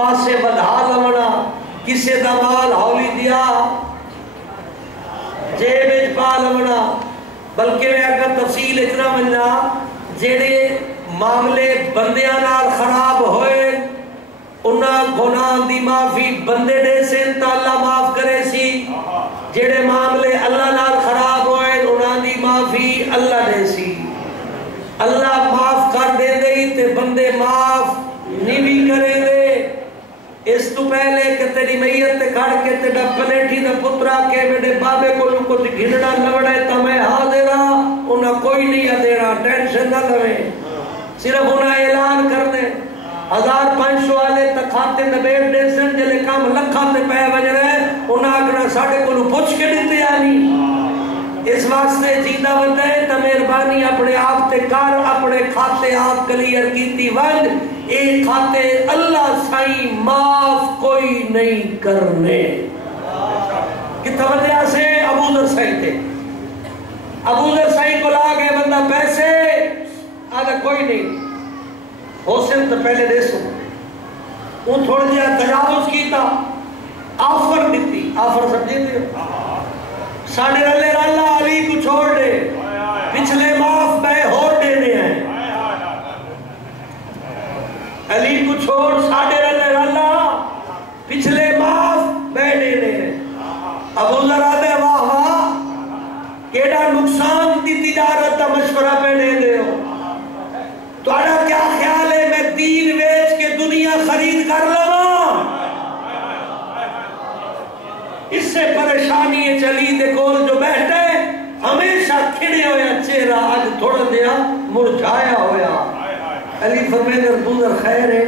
پاسے بدھا لونا کسے دا مال ہولی دیا جیب پا لونا بلکہ میں اگر تفصیل اتنا ملنا جیڑے معاملے بندیاں نال خراب ہوئے انہاں گناہ دی معافی بندے دے سے تا اللہ معاف کرے سی جیڑے معاملے اللہ نال خراب ہوئے انہاں دی معافی اللہ دے سی اللہ معاف کر دے دے تے بندے معاف نہیں بھی کرے دے اس تو پہلے کہ تیری میت تے کھڑ کے تے پلیٹھی دا پترا کے میرے بابے کو کچھ گھنڑا لوڑے تا میں حاضر ہاں انہاں کوئی نہیں دینا ٹینشن نہ لوے صرف انہاں اعلان کر دے 1500 والے تک کھاتے نبیٹ دے سن جلے کام لکھا تے پہ بج رہے انہاں اگنا ساڑھے کو پوچھ کے دیتے آنی اس واسطے جیدہ بندے تا مہربانی اپنے آپ تے کار اپنے کھاتے آپ کلیر کیتی ونڈ اے کھاتے اللہ سائیں معاف کوئی نہیں کرنے کتنا وجہ سے ابو ذر سائیں تھے ابو ذر سائیں کو لا گئے بندہ پیسے آگا کوئی نہیں حسن تو پہلے دے سو وہ تھوڑا جہاں تجاوز کی تھا آفر دیتی آفر سمجھے تھے ساڑھے رلے راللہ علی کو چھوڑ دے پچھلے معاف بے ہور دینے ہیں علی کو چھوڑ ساڑھے رلے راللہ پچھلے معاف بے دینے ہیں ابو ذر آدھے واہ واہ کیڑا نقصان دی تجارت تا مشورہ پہ دے دے ہو تو آڑا کیا خیال ہے میں دین ویچ کے دنیا خرید کر لوں اس سے پریشانی چلی دیکھول جو بیٹھے ہمیشہ کھڑے ہویا چہرہ آج تھوڑا دیا مرجھایا ہویا علی فرمین اربوزر خیر ہے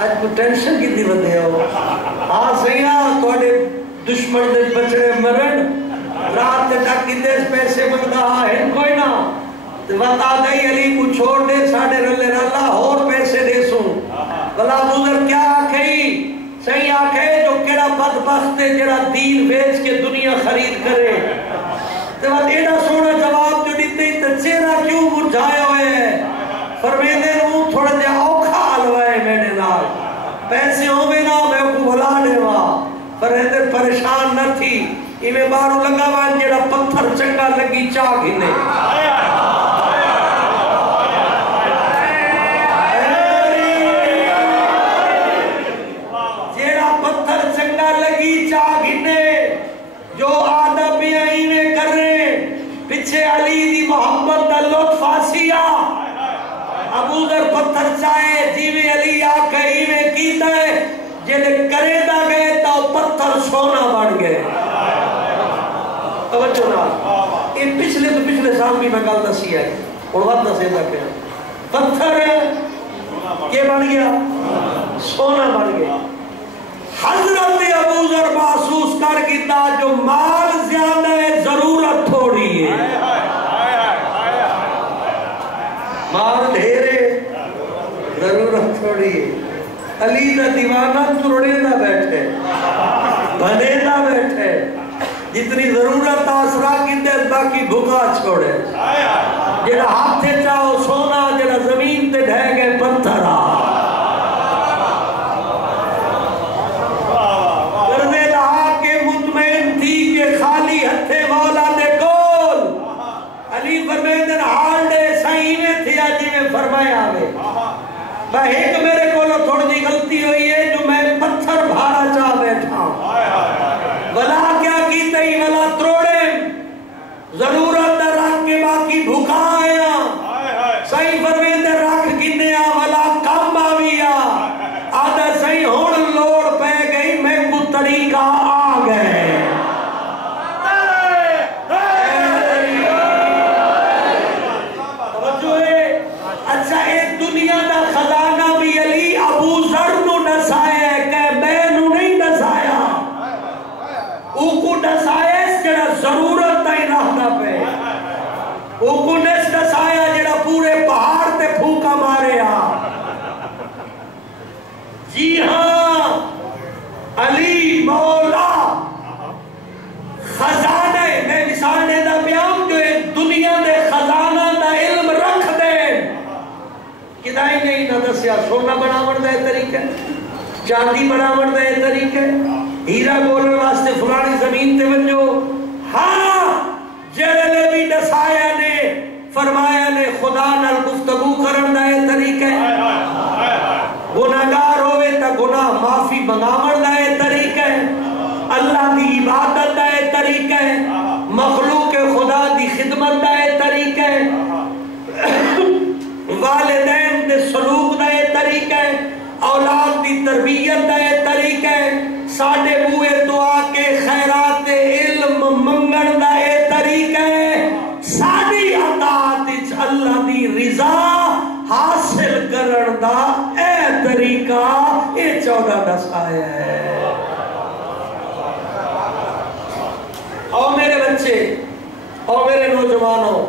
آج کو ٹینشن کی دی بندے ہو سیاں توڑے دشمن دے بچڑے مرن رات تک کتیس پیسے مندہ ہے کوئی نہ بتا گئی علی کو چھوڑ دے ساڑھے رلے رلہ اور پیسے دے سوں بلا بزر کیا آکھئی صحیح آکھے جو کیڑا بدبخت ہے جڑا دین بیچ کے دنیا خرید کرے تو بات ایڈا سونا جواب جو دیتے ہی تو چہرہ کیوں مرجھائے ہوئے ہیں فرمیدے نو تھوڑا جا اوکھا آلوائے میرے نال پیسے ہوں میں نہ میں کو بھلا دے وہاں فرمیدے پریشان نہ تھی ایویں بارو لگا ہوا جڑا پتھر چنگا لگی چاہ گھنے جو آدھا بھی آئینے کر رہے پچھے علی دی محبت دا لطف آسیا ابو ذر پتھر چاہے جیوے علی آکے ایویں کیتا ہے جلے کرے دا گئے تا پتھر سونا بڑھ گئے توجہ نا یہ پچھلے سال بھی میں گل دسی ہے اور وقت دسے تک پتھر کیا بڑھ گیا سونا بڑھ گیا حضرت ابو ذر محسوس کر کیتا جو مال زیادہ ہے ضرورت تھوڑی ہے مال ڈھیرے ضرورت تھوڑی ہے علی دا دیوانہ ترڑے نہ بیٹھے بنے نہ بیٹھے جتنی ضرورت آسرا کی دے باقی بھگا چھوڑے جڑا ہاتھے چاہو سونا جڑا زمین تے ڈھے گئے پتھر خالی ہتھے مولا دے کول علی فرمیدن حال دے سائیں میں تھی آجی میں فرمایا آگے میں ایک میرے کولو تھوڑی جی غلطی ہوئی ہے جو میں پتھر بھارا چاہ بیٹھا ولا کیا کی تئی ولا تروڑے ضرورت رکھ کے باقی بھوکا آیا سائیں فرمیدن رکھ گنے آ ولا کام آویا آدھا سائیں ہون لوڑ پہ گئی میں کو طریقہ آ گئے دنیا دا خزانہ بھی علی ابو ذر نو نسایا ہے کہ میں نو نہیں نسایا او کو نسایا جڑا ضرورت نہیں رہتا پہ او کو نسایا جڑا پورے پہاڑ تے پھوکا مارے جی ہاں علی مولا خزانہ میں مثال دے دا پیام جو دنیا دے خزانہ دا علم رکھ دے کدائی نہیں نہ دسیا سونا بناون دے طریقے چاندی بناون دا یہ طریقہ ہے، ہیرا بولن واسطے فلانی زمین تے ونجو. ہاں جڑے بھی دسایا نے فرمایا نے خدا نال گفتگو کرن دا یہ طریقہ ہے، گناہگار ہوئے تا گناہ معافی منگاون دا یہ طریقہ ہے، اللہ دی عبادت دا یہ طریقہ ہے، مخلوق خدا دی خدمت دا یہ طریقہ ہے، والدین دے سلوک دا یہ طریقہ ہے، اولاد دی تربیت دا یہ طریقہ ہے، ساڈے بوئے دعا کے خیرات علم منگن دا یہ طریقہ ہے، ساڈی اطاعت وچ اللہ دی رضا حاصل کرن دا اے طریقہ اے 14 دسایا ہے. او میرے بچے، او میرے نوجوانوں،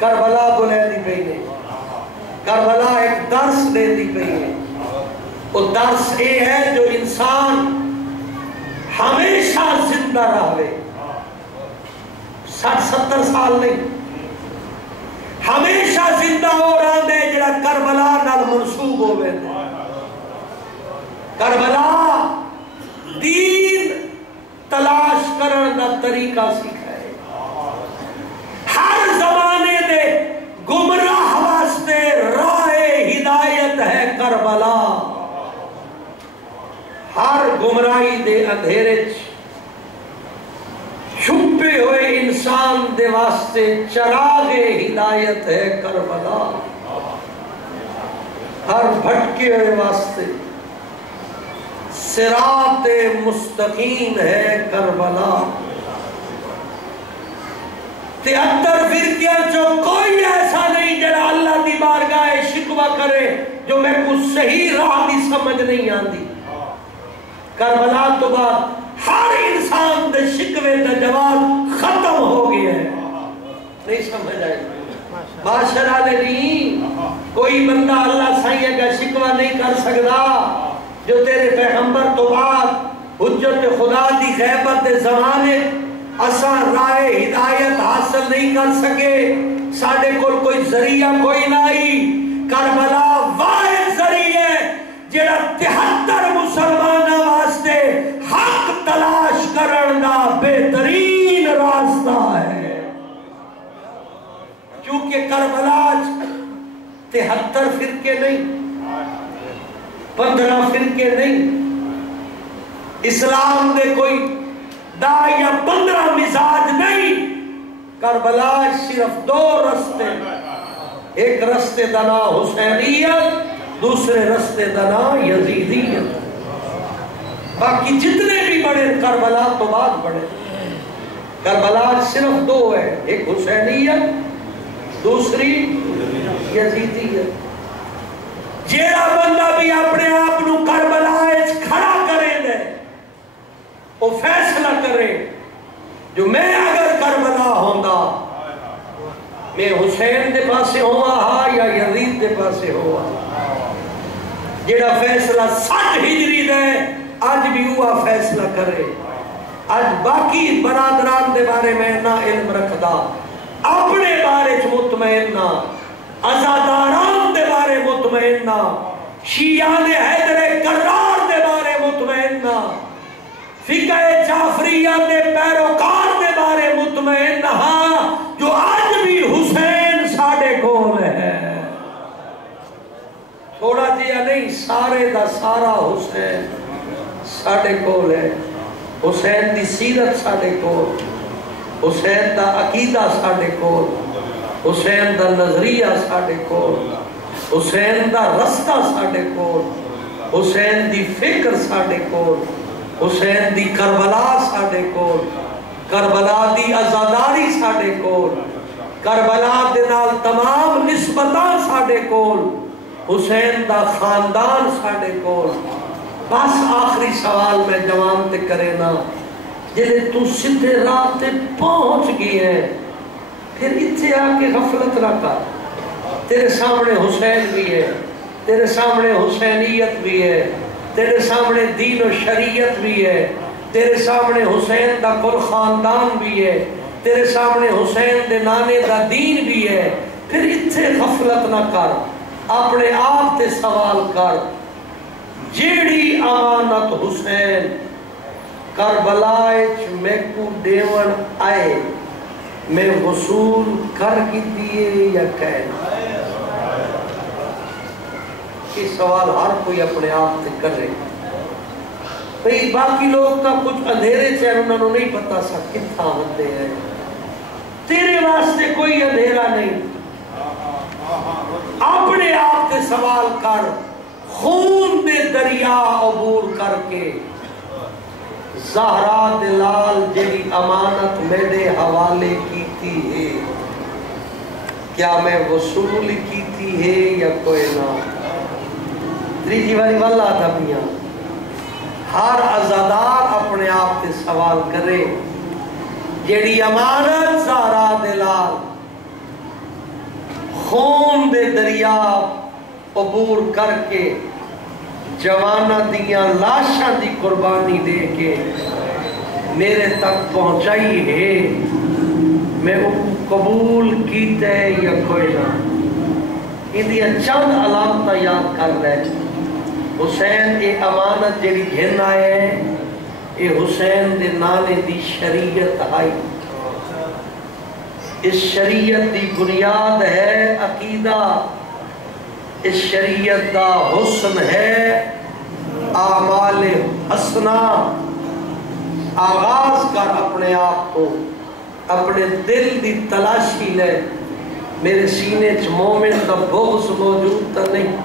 کربلا بلندی پئی ہے، کربلا ایک درس دیتی پئی ہے. وہ درس یہ ہے جو انسان ہمیشہ زندہ رہے، 60-70 سال نہیں، ہمیشہ زندہ ہو رہا دے جڑا کربلا نال منسوب ہوئے دے. کربلا دین تلاش کرن دا طریقہ سکھائے، ہر زمانے دے گمراہ واسطے راہ ہدایت ہے کربلا. ہر گمراہی دے اندھیرے چھپے ہوئے انسان دے واسطے چراغ ہدایت ہے کربلا. ہر بھٹکے ہوئے واسطے صراط مستقیم ہے کربلا. 73 فرقیاں جو کوئی ایسا نہیں جڑا اللہ دی بارگاہ شکوہ کرے جو میں کو صحیح راہ دی سمجھ نہیں آندی. کربلا تو بعد ہر انسان دے شکوے دا جواب ختم ہو گیا ہے. نہیں سمجھ آئی؟ معاشرہ لے نہیں، کوئی بندہ اللہ سائیں کا شکوہ نہیں کر سکتا جو تیرے پیغمبر تو بعد حجت خدا دی غیبت دے زمانے اساں راہ ہدایت حاصل نہیں کر سکے، ساڑھے کوئی ذریعہ کوئی نہیں. کربلا واحد ذریعہ جڑا 73 مسلمانہ واسطے حق تلاش کرن دا بہترین راستہ ہے. چونکہ کربلا 73 فرقے نہیں، 15 فرقے نہیں، اسلام دے کوئی 10 یا 15 مزاج نہیں. کربلا صرف 2 رستے، ایک رستے دا نام حسینیت، دوسرے رستے دا نام یزیدیت. باقی جتنے بھی بڑے کربلا تو بعد بڑے. کربلا صرف 2 ہے، ایک حسینیت، دوسری یزیدیت. جیڑا بندہ بھی اپنے آپ نو کربلا کھڑا کرے دے، وہ فیصلہ کرے جو میں اگر کربلا ہوندا میں حسین دے پاسے ہوا ہاں یا یزید دے پاسے ہوا. جیڑا فیصلہ 60 ہجری دے آج بھی ہوا فیصلہ کرے. آج باقی برادران دے بارے میں نہ علم رکھدا، اپنے بارے مطمئن نہ، ازاداران دے بارے مطمئن نہ، شیعان حیدر کرار دے بارے مطمئن نہ، فقہ جعفریہ دے پیروکار دے بارے مطمئن نہ، جو آج بھی حسین ساڑے کول ہے. تھوڑا جیا نہیں، سارے دا سارا حسین ساڑے کول ہے. حسین دی سیرت ساڑے کول، حسین دا عقیدہ ساڑے کول، حسین دا نظریہ ساڑے کول، حسین دا رستہ ساڑے کول، حسین دی فکر ساڑے کول، حسین دی کربلا ساڑے کول، کربلا دی ازاداری ساڑے کول، کربلا دے نال تمام نسبتاں ساڑے کول، حسین دا خاندان ساڑے کول. بس آخری سوال میں جوان تے کرے نا، جلے تو سدھے راہ تے پہنچ گئی ہے پھر اتھے آ کے غفلت نہ کر. تیرے سامنے حسین بھی ہے، تیرے سامنے حسینیت بھی ہے، تیرے سامنے دین و شریعت بھی ہے، تیرے سامنے حسین دا کل خاندان بھی ہے، تیرے سامنے حسین دے نانے دا دین بھی ہے. پھر اتھے غفلت نہ کر، اپنے آپ تے سوال کر، جیڑی امانت حسین کربلائے میں کو دیون آئے میں وصول کر کی دیئے یا کہنا؟ یہ سوال ہر کوئی اپنے آپ سے کرے. بھئی باقی لوگ کا کچھ اندھیرے سے انہوں نے نہیں پتا سا کتھا ہوتے ہیں. تیرے واسطے کوئی اندھیرا نہیں. اپنے آپ سے سوال کر، خون دے دریا عبور کر کے زہرا دلال جیڑی امانت میرے حوالے کیتی ہے، کیا میں وصول کیتی ہے یا کوئی نہ؟ تریجی باری واللہ تھا میاں. ہر عزادار اپنے آپ سے سوال کرے، جیڑی امانت زہرا دلال خون دے دریا عبور کر کے جوانہ دیاں لاشاں دی قربانی دے کے میرے تک پہنچائی ہے، میں ان قبول کیتے یا کوئی نہ؟ اندیاں چند علامتہ یاد کر رہے. حسین اے امانت جیڑی گھن آئے ہیں، اے حسین دے نانے دی شریعت آئی. اس شریعت دی بنیاد ہے عقیدہ، اس شریعت دا حسن ہے اعمال حسنہ. آغاز کر اپنے آپ کو، اپنے دل دی تلاشی لے. میرے سینے چ مومن دا بغض موجود تا نہیں؟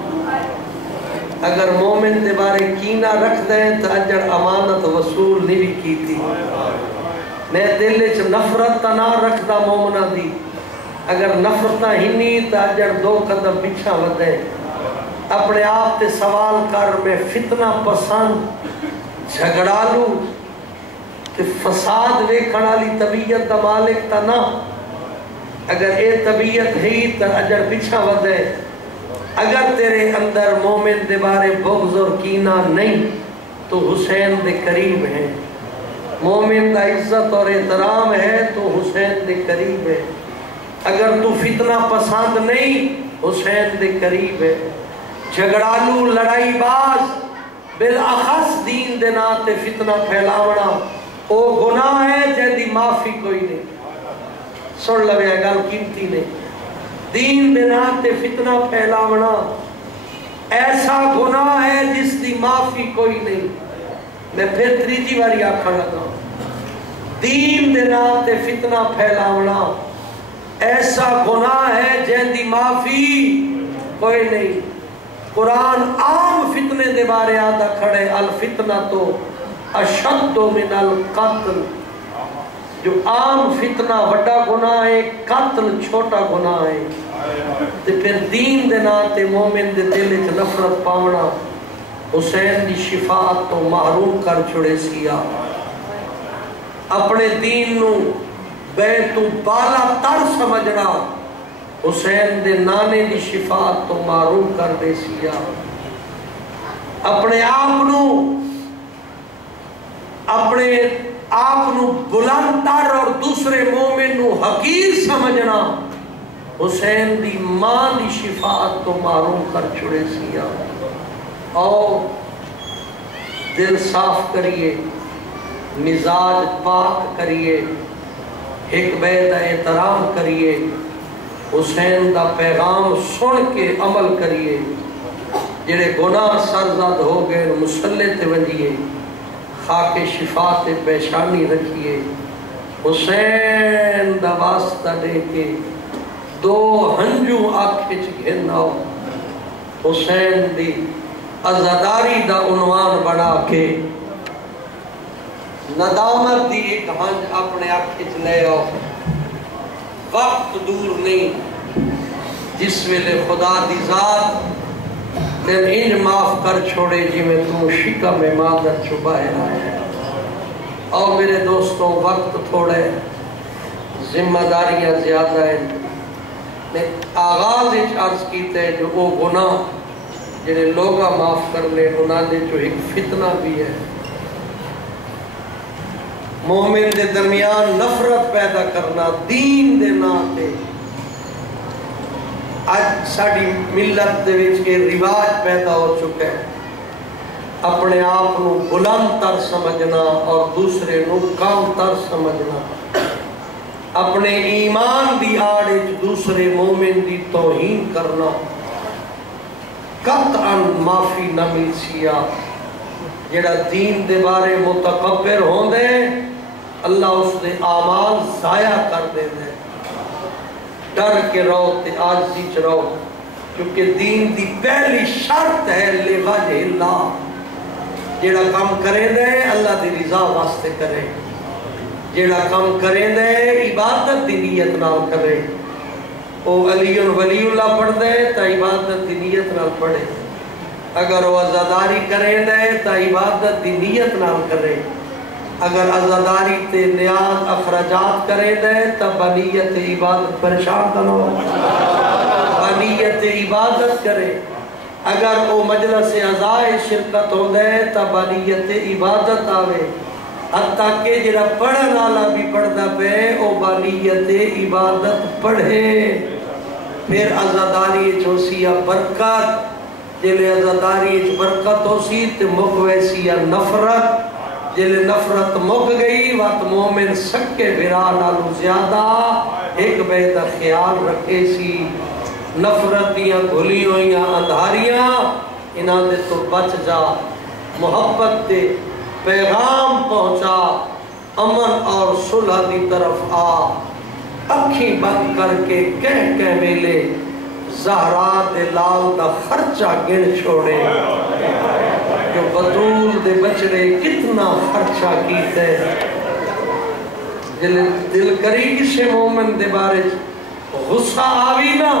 اگر مومن دے بارے کینہ رکھ دیں تو اجر امانت وصول نہیں بھی کی تھی. میں دل چ نفرت تا نہ رکھدا مومنہ دی، اگر نفرتہ ہی نہیں تو اجر دو قدم پیچھا ودے. اپنے آپ تے سوال کر، میں فتنہ پسند جھگڑالو کہ فساد ویکھن والی طبیعت دا مالک تا نہ؟ اگر اے طبیعت ہے تو اجر پیچھا ودے. اگر تیرے اندر مومن دے بارے بغض اور کینہ نہیں تو حسین دے قریب ہے. مومن دا عزت اور احترام ہے تو حسین دے قریب ہے. اگر تو فتنہ پسند نہیں، حسین دے قریب ہے. جھگڑالو لڑائی باز بالاخص دین دے ناتے فتنہ پھیلاونا او گناہ ہے جن دی معافی کوئی نہیں. سن لو یہ گل قیمتی نے. دین دے ناتے فتنہ پھیلاونا ایسا گناہ ہے جس دی معافی کوئی نہیں. میں پھر تریجی باری آکھن لگا، دین دے ناتے فتنہ پھیلاونا ایسا گناہ ہے جن دی معافی کوئی نہیں. قرآن عام فتنے دے بارے آدھا کھڑے، الفتنہ تو اشد من القتل. جو عام فتنہ وڈا گناہ ہے، قتل چھوٹا گناہ ہے. تو پھر دین دے ناتے مومن دے دل وچ نفرت پاونا حسین دی شفاعت تو محروم کر چھڑے سیا. اپنے دین نو بے تو بالا تر سمجھنا حسین دے نانے دی شفاعت تو محروم کر دے سیا. اپنے آپ نو بلند تر اور دوسرے مومن نو حقیر سمجھنا حسین دی ماں دی شفاعت تو محروم کر چھڑے سیا. اور دل صاف کریے، مزاج پاک کریے، ایک بیت احترام کریے، حسین دا پیغام سن کے عمل کریے. جڑے گناہ سرزد ہو گئے مسلح تے ونجیے، خاک شفا تے پیشانی رکھیے. حسین دا واسطہ دے کے دو ہنجو آنکھ گھناؤ. حسین دی عزاداری دا عنوان بنا کے ندامت دی ایک ہنج اپنے آنکھ لے آؤ. وقت دور نہیں جس ویلے خدا دی ذات تین انج معاف کر چھوڑے جی میں تم شکم میں مادر چھپائے آئے. اور میرے دوستوں وقت تھوڑے، ذمہ داریاں زیادہ ہیں. میں آغاز ایک عرض کیتے جو وہ گناہ جنہیں لوگا معاف کر لے گناہ دے جو ایک فتنہ بھی ہے. مومن دے درمیان نفرت پیدا کرنا دین دے ناتے آج ساڑی ملت دے وچ کے رواج پیدا ہو چکا ہے. اپنے آپ کو بلند تر سمجھنا اور دوسرے کو کم تر سمجھنا، اپنے ایمان دی آڑے دوسرے مومن دی توہین کرنا، قطعاً معافی نہ مل سیا۔ جڑا دین دے بارے متکبر ہوں دے اللہ اس دے اعمال ضائع کر دے دے۔ ڈر کے رہو تے عاجزی چ رہو، کیونکہ دین دی پہلی شرط ہے لوجہ اللہ، جڑا کام کریں دے اللہ دی رضا واسطے کرے، جڑا کام کریں دے عبادت دی نیت نال کرے۔ او علی ولی اللہ پڑھ دے تا عبادت دی نیت نال پڑھے، اگر وہ عزاداری کریں دے تا عبادت دی نیت نال کرے، اگر عزاداری تے نیاز اخراجات کریں دے تا بنیت عبادت پریشان کرو، بنیت عبادت کرے، اگر وہ مجلس عزائے شرکت ہو دے تا بنیت عبادت آوے، حتیٰ کہ جڑا پڑھن والا بھی پڑھدا پے او بنیت عبادت پڑھے۔ پھر عزاداری چوسیا برکت، جلے عزاداری برکت ہو سی تے مک ویسیا نفرت، جلے نفرت مک گئی وقت مومن سکے بھرا نالو زیادہ ایک بے دا خیال رکھے سی۔ نفرت دیاں گھلی ہوئیاں اندھاریاں انہاں دے تو بچ جا، محبت دے پیغام پہنچا، امن اور صلح دی طرف آ، اکھی بند کر کے کہہ ویلے زہرا دے لال دا خرچہ گن چھوڑے، جو بطول دے بچڑے کتنا خرچہ کیتے، دل کری کسے مومن دے بارے غصہ آوی نا،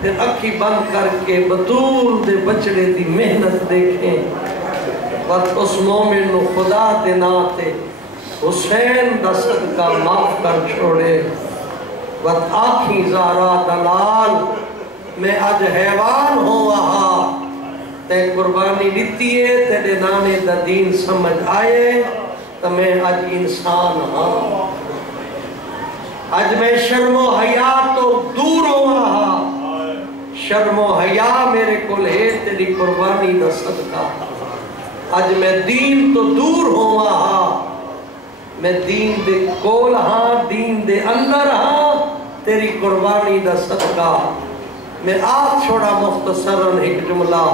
پھر اکھی بند کر کے بطول دے بچڑے دی محنت دیکھیں، وقت اس مومن نو خدا دے ناتے حسین دا صدقہ معاف کر چھوڑے، وقت آنکھی زہرا دلال میں آج حیوان ہوں وہاں، تے قربانی لیتی ہے تیرے نانے دا دین سمجھ آئے تو میں آج انسان ہاں، آج میں شرم و حیا تو دور ہوں وہاں، شرم و حیا میرے کل ہے تیری قربانی دا صدقہ، آج میں دین تو دور ہوں وہاں، میں دین دے کول ہاں، دین دے اندر ہاں، تیری قربانی دا صدقہ۔ میں آج چھوڑا مختصراً ایک جملہ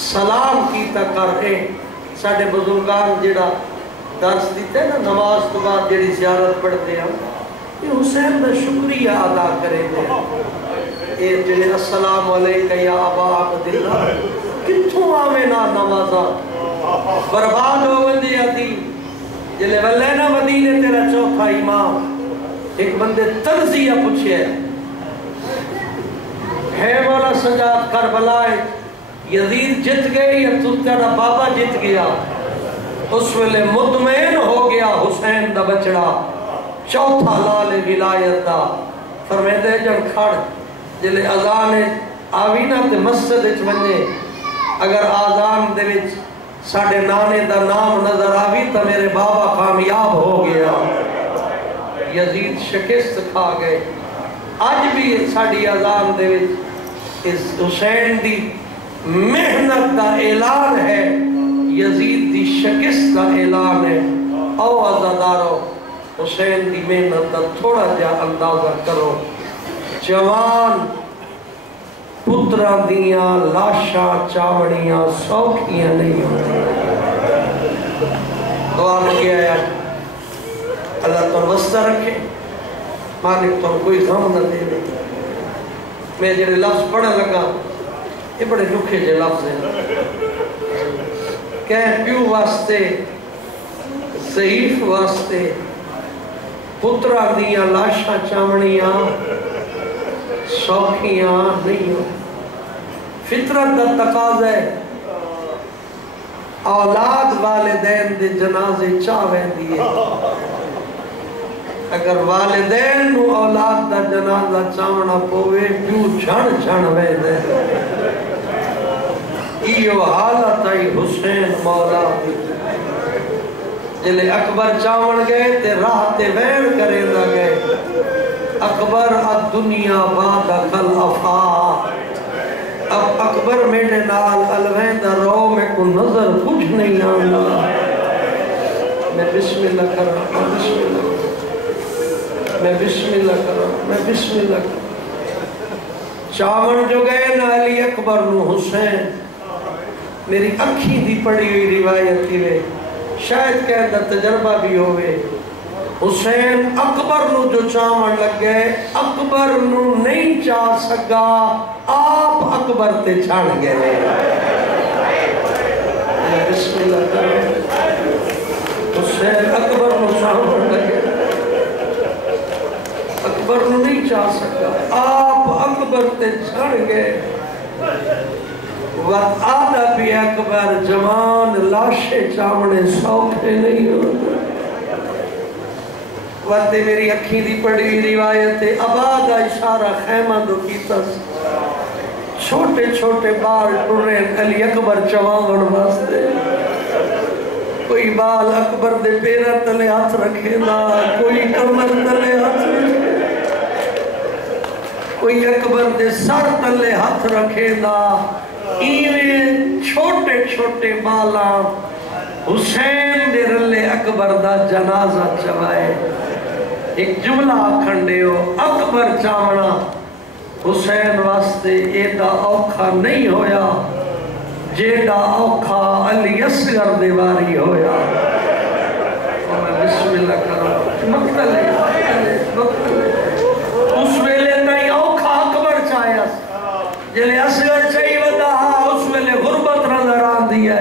سلام کی تکرے، ساڑھے بزرگان جڑا درس دیتے نا نماز تو بعد جڑی زیارت پڑھتے ہیں، یہ حسین دا شکریہ ادا کریں دے، یہ جڑے السلام علیکہ یا ابا عبداللہ، کتھوں آمینہ نمازہ برباد ہو گئی آتی، جلے ولینا مدینے تیرا چوتھا امام، ایک بندے تنزیہ پوچھے ہے مولا سجاد کربلائے یزید جت گئے یا تیرا بابا جت گیا؟ اس ویلے مطمئن ہو گیا حسین دا بچڑا چوتھا لال ولایت دا، فرمائے دے جن کھڑ جلے اذان آوینا تے مسجد اچ ونجے، اگر آذان دے وچ ساڑھے نانے دا نام نظر آوی تو میرے بابا کامیاب ہو گیا۔ یزید شکست کھا گئے، آج بھی ساڑھی آزان دے اس حسین دی محنت دا اعلان ہے، یزید دی شکست دا اعلان ہے۔ او عزادارو حسین دی محنت دا تھوڑا جا اندازہ کرو، جوان پترہ دیاں لاشاں چاوڑیاں سوکھیاں نہیں ہوتی۔ دعا کیا ہے اللہ تو وسطہ رکھے، مالک تو کوئی غم نہ دے دے۔ میں جڑے لفظ پڑھا لگا یہ بڑے لکھے جے لفظ ہیں، کہہ پیو واسطے ضعیف واسطے پترہ دیاں لاشاں چاوڑیاں سوکھیاں نہیں ہو۔ فطرت دا تقاضا ہے، اولاد والدین دے جنازے چاہویں دیئے، اگر والدین نو اولاد دا جنازہ چاہونا پوے پیو جھن جھن وے دے۔ ایو حالت آئی حسین مولا دی، جلے اکبر چاہون گئے تے راہ تے وین کرے دا گئے، اکبر الدنیا بعد خلفا، اب اکبر میرے نال الویندہ رو میں کو نظر کچھ نہیں آنا. میں بسم اللہ کر رہا ہوں، بسم اللہ، میں بسم اللہ کر رہا ہوں، میں بسم اللہ کر رہا ہوں. چاون جو گئے نا علی اکبر نو حسین، میری اکھی دی پڑی ہوئی روایت کی وے، شاید کہ اندر تجربہ بھی ہوئے. حسین اکبر نو جو چاون لگ گئے، اکبر نو نہیں چاہ سکا، آپ اکبر تے چھاڑ گئے. بسم اللہ کر رہا ہوں. حسین اکبر نو چاون لگ گئے، اکبر نو نہیں چاہ سکا، آپ اکبر تے چھاڑ گئے. وقت آدھا بھی اکبر جوان لاشے چاونے سوکھے نہیں ہوتے. وقت میری اکھی دی پڑی روایت آباد اشارہ خیمہ دو کیتا، چھوٹے چھوٹے بال ٹرے علی اکبر چواون واسطے. کوئی بال اکبر دے پیرہ تلے ہاتھ رکھے نا، کوئی کمر تلے ہاتھ رکھے، کوئی اکبر دے سر تلے ہاتھ رکھے نا. ایویں چھوٹے چھوٹے بالا حسین دے رلے اکبر دا جنازہ چوائے. ایک جملہ آکھن دے ہو، اکبر چاونا حسین واسطے ایڈا اوکھا نہیں ہویا جیڈا اوکھا علی اصغر دے باری ہویا. اور میں بسم اللہ کروں، مقتل ہے اس ویلے تائی اوکھا اکبر چاہیا، جلے اصغر چاہی ودا اس ویلے غربت نظر آن دیا.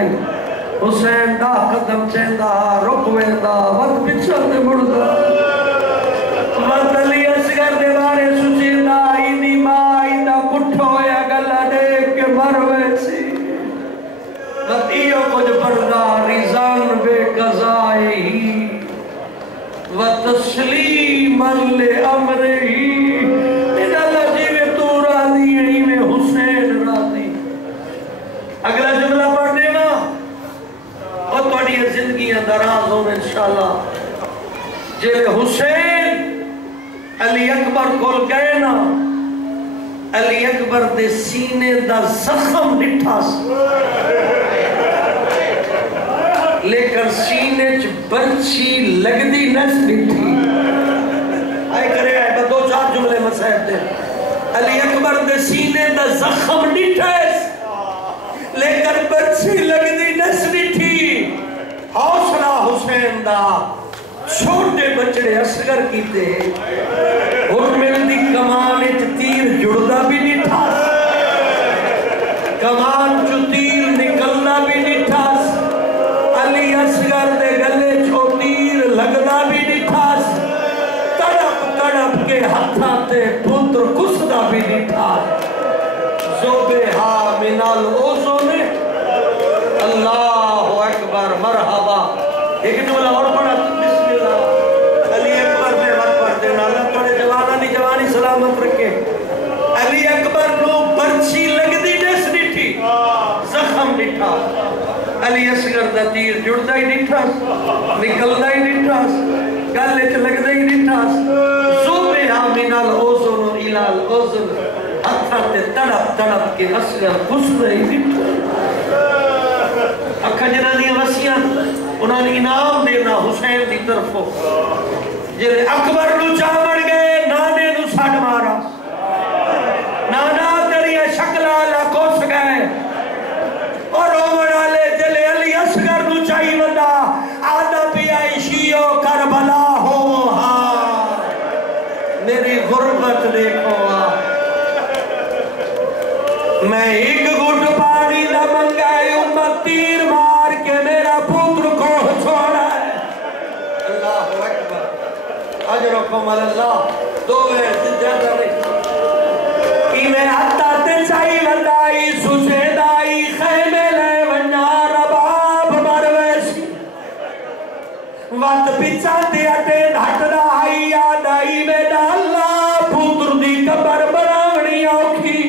حسین دا قدم چہندہ رکوے دا وقت پچھل دے مڑدا، وقت علی اصغر دے بارے سچیدہ ایدی مائی دا کٹھو یا گلہ دیکھ کے مروے سی. وقت ایو کچھ پردہ ریزان بے قضائے ہی و تسلیما لامر ہی. اللہ جی میں تو راضی ہے میں حسین راضی. اگلا جملہ پڑھ دینا اور تھوڑی زندگیاں دراز ہوں انشاءاللہ. جلے حسین علی اکبر کول گئے نا، علی اکبر دے سینے دا زخم ڈٹھا لیکن سینے چ برچی لگ دی نس ڈٹھی. آئے کرے آئے دو چار جملے مسائب دے. علی اکبر دے سینے دا زخم ڈٹھا لیکن برچی لگ دی نس ڈٹھی. حوصلہ حسین دا چھوٹے بچڑے اصغر کیتے، حرمل دی کمان اچ تیر جڑدا بھی نہیں تھا، کمان چو تیر نکلنا بھی نہیں تھا. علی اصغر دے گلے چو تیر لگنا بھی نہیں تھا. تڑپ تڑپ کے ہتھاں تے پتر کسدا بھی نہیں تھا. زوبہا من الاذن اللہ اکبر مرحبا. ایک جملہ اور پڑھا بسم اللہ. علی اکبر میں وقت پڑھ دینا، اللہ تھوڑے جوانا نہیں جوانی سلامت رکھے. علی اکبر نو برچی لگ دی نس ڈٹھی، زخم ڈٹھا. علی اصغر دا تیر جڑتا ہی ڈٹھا، نکلتا ہی ڈٹھا، گلے چ لگتا ہی ڈٹھا. زوبہا من الاذن الی الاذن، ہتھاں تے تڑپ تڑپ کے اصغر کسدا ہی ڈٹھا. اکھا جنہاں دی وسیاں انہوں نے انعام دینا حسین دی طرف ہو. جلے اکبر نو چاوڑ گئے، نانے نو ساڑ مارا، نانا تیری شکلہ لکوس گئے. اور رومڑا لے جلے علی اصغر نو چاہی ودا آدھا پیا شیعو کربلا ہو. ہاں میری غربت دیکھو، میں ایک گھٹ پانی دا منگائے امت تیر مار کے میرا پتر کو چھوڑا ہے. اللہ اکبر اجرکم اللہ. دو ہے زیادہ نہیں. ایمیں حتی تے چاہی لندائی سوچے دائی خیمے لے ونیا رباب مرویسی. وقت پچھا تے اٹے ڈھٹ دائی آدائی میں ڈالا پتر دی قبر بناونی اوکھی.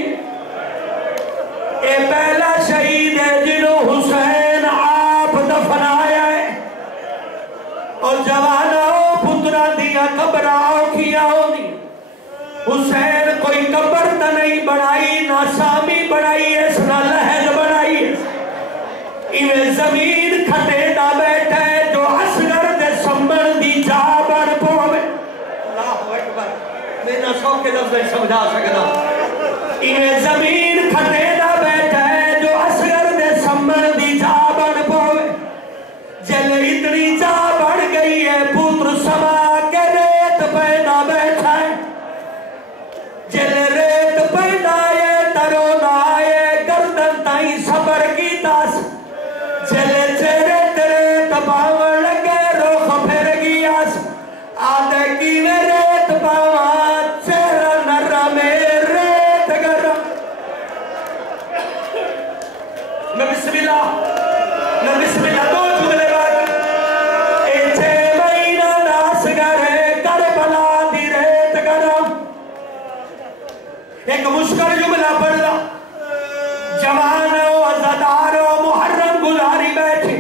اے پہلا شہید ہے جنہوں حسین آپ دفنایا ہے، اور جوانا ہو پترہ دیا قبرہ اوکھیا ہونی. حسین کوئی قبر تا نہیں بنائی نہ سامی بنائی اس نہ لہد بنائی ایویں زمین کھٹے دا بیٹھا ہے جو اصغر دے سمبر دی جا بن پوے اللہ اکبر میں نہ سو کے لفظ سمجھا سکتا ایویں زمین کھٹے دا بیٹھا ہے جو اصغر دے سمبر دی جا بن پوے جل اتنی جا بڑھ گئی ہے پوتر سما کے ریت پیدا بیٹھا ہے جل ریت پیدا ہے ترون آئے گردن تائیں صبر کی تاس جل چہرے تیرے تباور لگے روخ پھر گیاس آدھے کی میں ریت پاوا چہرہ نرم ریت گرم میں بسم اللہ دو جملے بات اے چھے مہینہ ناس گرے کربلا دی ریت گرم ایک مشکل جملہ پڑھا جوان و عزدار و محرم گزاری بیٹھے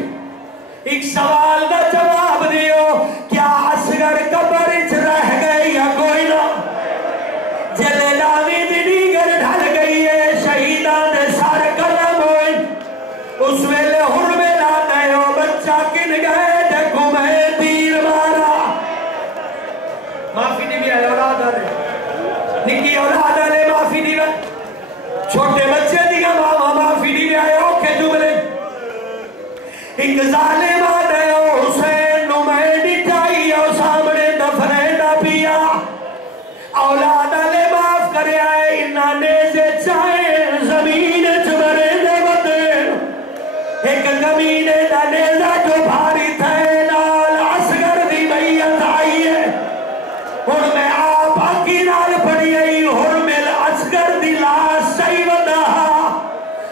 ایک سوال دا جواب دیو کیا اصغر قبر اچ رہ گئی یا کوئی نہ جلیلاوی دی دیگر ڈھل گئی ہے شہیدان دے سار قلم ہوئے اس ویلے حرمے لاتے ہو بچہ کن گئے دیکھو میں تیر مارا معافی نہیں بھی آئے اولاد آلے نکی اولاد آلے معافی نہیں بھی چھوٹے بچے دیگا ماما معافی نہیں بھی آئے اوکے جملے ایک ظالم آدھے ہو حسین نمائنی چاہیے ہو سامنے دفنے نہ پیا اولاد آلے معاف کرے آئے انہاں نیزے چاہے زمین چمرے دے بدے ایک کمینے دا نیزہ جو بھاری تھے لال اصغر دی میت آئی ہے اور میں آپ آکی نال پڑی آئی حرمل اصغر دی لاش صحیح ودہا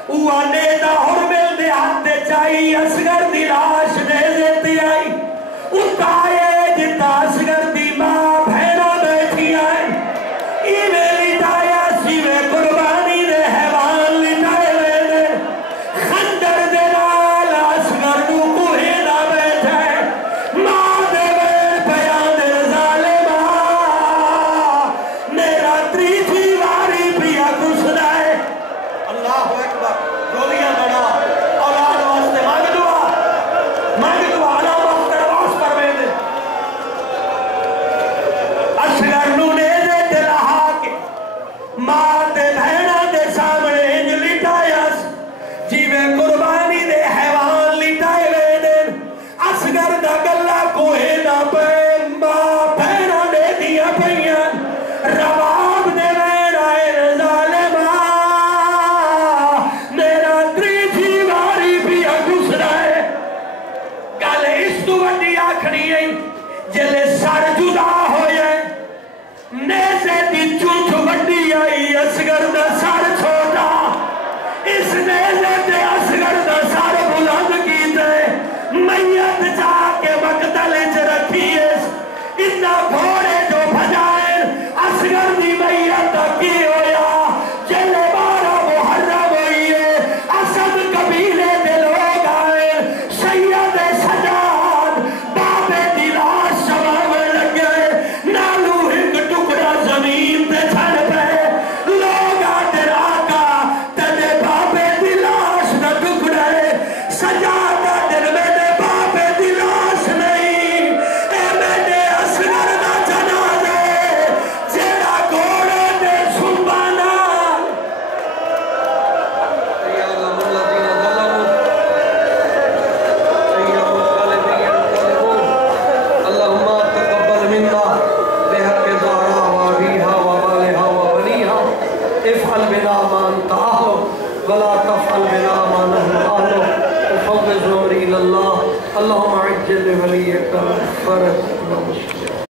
اوہ نیزہ حرمل دے ہاتھ دے چاہی اصغر دی لاش نیزے تی آئی اتائے جتا اصغر دی ماں بھینا بیٹھی آئی ایوے لٹایا سیوے قربانی دے حیوان لٹائے ویدے خندر دے نال اصغر نو کوہے دا بیٹھے ماں دے بیر پیان دے ظالمہ میرا تریفی واری پیا کچھ دائے اللہ اکبر گولیاں بڑا اولاد واسطے مانگ دعا اللہ مختر واس پر میں دے اصغر نو نے دے دلہا کے ماں دے بہنہ دے سامنے انج لٹائیس جیوے قربانی دے حیوان لٹائے وے دن اصغر دا گلہ کوہے نہ پہ ماں بہنہ دے دیا پہیان رواب دے وین آئے ظالمہ میرا تریجی واری بھی اگس رہے گل اس تو وڈی آکھنی ہے جلے سر جدا ہوئے نیزے دی چوچ وڈی آئی اصغر دا سر چھوٹا اس نیزے دے اصغر دا سر بلند کی دے میت جا کے مقتل چ رکھی اتنا گھوڑے جو بھجائے اصغر دی میت کی ہویا جلے بارہ محرم ہوئی ہے اسد قبیلے دے لوگ آئے سید سجاد بابے دی لاش شباب لگے نالو ایک ٹکڑا زمین پہ چھڑ پہ لوگ آتے راکا تجھے بابے دی لاش نہ ٹکڑے سجاد دن میں نے بابے دی لاش نہیں اے میں نے اصغر دا جنازے جیڑا گھوڑے دے سنبانا یا اللہ الذین ظلموا یا مطالبین اللہم تقبل منا بحق زہرا وابیہا ووالہا وبنیہا افعل بنا ما انت اہل ولا تفعل بنا ما نحن اہل افوض امری الى اللہ اللہم عجل ولیک فرج